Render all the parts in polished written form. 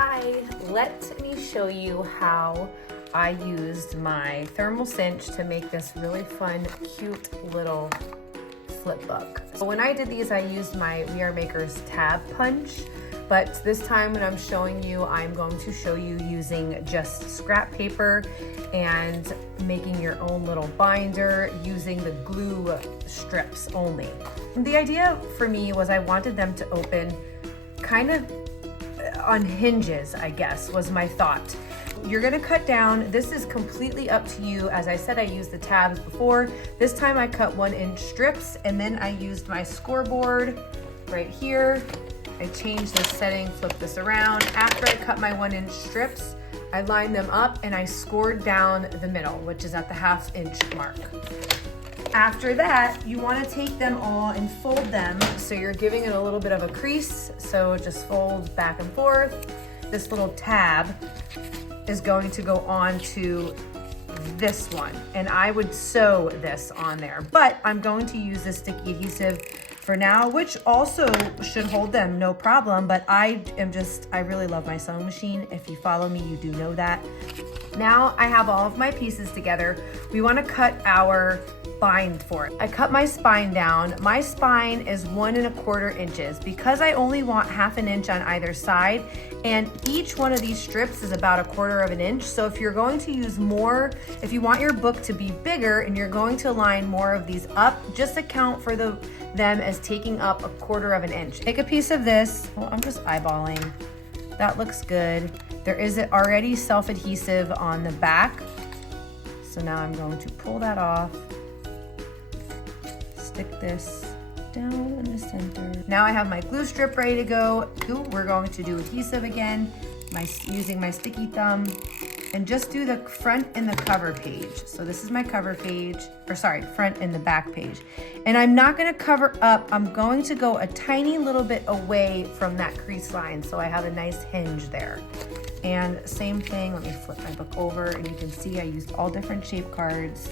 Hi, let me show you how I used my Thermal Cinch to make this really fun, cute little flip book. So when I did these, I used my We Are Makers tab punch, but this time when I'm showing you, I'm going to show you using just scrap paper and making your own little binder using the glue strips only. And the idea for me was I wanted them to open kind of on hinges, I guess, was my thought. You're gonna cut down, this is completely up to you. As I said, I used the tabs before. This time I cut 1-inch strips, and then I used my scoreboard right here. I changed this setting, flipped this around. After I cut my 1-inch strips, I lined them up and I scored down the middle, which is at the 1/2 inch mark. After that, you want to take them all and fold them so you're giving it a little bit of a crease. So just fold back and forth. This little tab is going to go on to this one, and I would sew this on there, but I'm going to use this sticky adhesive for now, which also should hold them no problem, but I really love my sewing machine. If you follow me, you do know that. Now I have all of my pieces together. We want to cut our bind for it. I cut my spine down. My spine is 1 1/4 inches because I only want 1/2 inch on either side, and each one of these strips is about 1/4 inch. So if you're going to use more, if you want your book to be bigger and you're going to line more of these up, just account for them as taking up 1/4 inch. Take a piece of this. Well, I'm just eyeballing. That looks good. There is already self-adhesive on the back. So now I'm going to pull that off. Stick this down in the center. Now I have my glue strip ready to go. We're going to do adhesive again, using my sticky thumb, and just do the front and the cover page. So this is my cover page, or sorry, front and the back page. And I'm not gonna cover up, I'm going to go a tiny little bit away from that crease line so I have a nice hinge there. And same thing, let me flip my book over and you can see I used all different shape cards.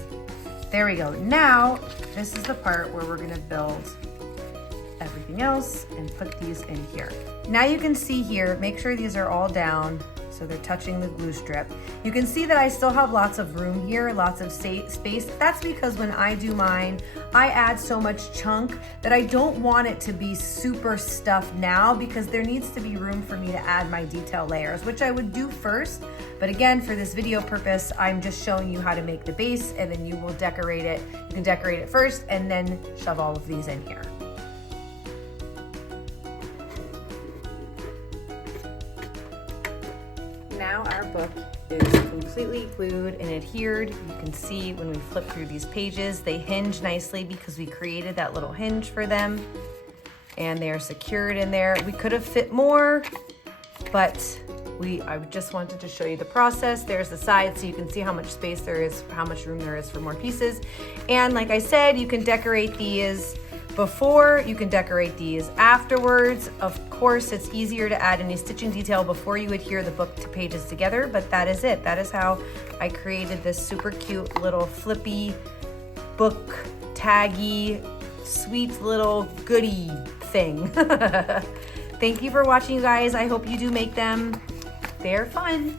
There we go. Now, this is the part where we're gonna build everything else and put these in here. Now you can see here, make sure these are all down so they're touching the glue strip. You can see that I still have lots of room here, lots of space. That's because when I do mine, I add so much chunk that I don't want it to be super stuffed now because there needs to be room for me to add my detail layers, which I would do first. But again, for this video purpose, I'm just showing you how to make the base and then you will decorate it. You can decorate it first and then shove all of these in here. Now our book is completely glued and adhered. You can see when we flip through these pages, they hinge nicely because we created that little hinge for them and they are secured in there. We could have fit more, but I just wanted to show you the process. There's the side so you can see how much space there is, how much room there is for more pieces. And like I said, you can decorate these before, you can decorate these afterwards. Of course, it's easier to add any stitching detail before you adhere the book to pages together, but that is it. That is how I created this super cute little flippy book taggy, sweet little goodie thing. Thank you for watching, you guys. I hope you do make them. They're fun.